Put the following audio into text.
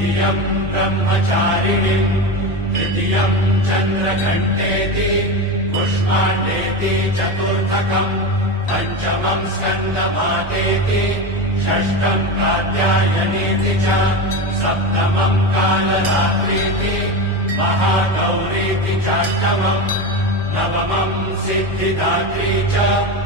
द्वितीयम् ब्रह्मचारिणीम् तृतीयम् चन्द्रघण्टेति कुष्माण्डेति चतुर्थकम् पञ्चमम् स्कन्दमातेति षष्ठम् कात्यायनीति च सप्तमम् कालरात्रीति महागौरीति चाष्टमम् नवमम् सिद्धिदात्री च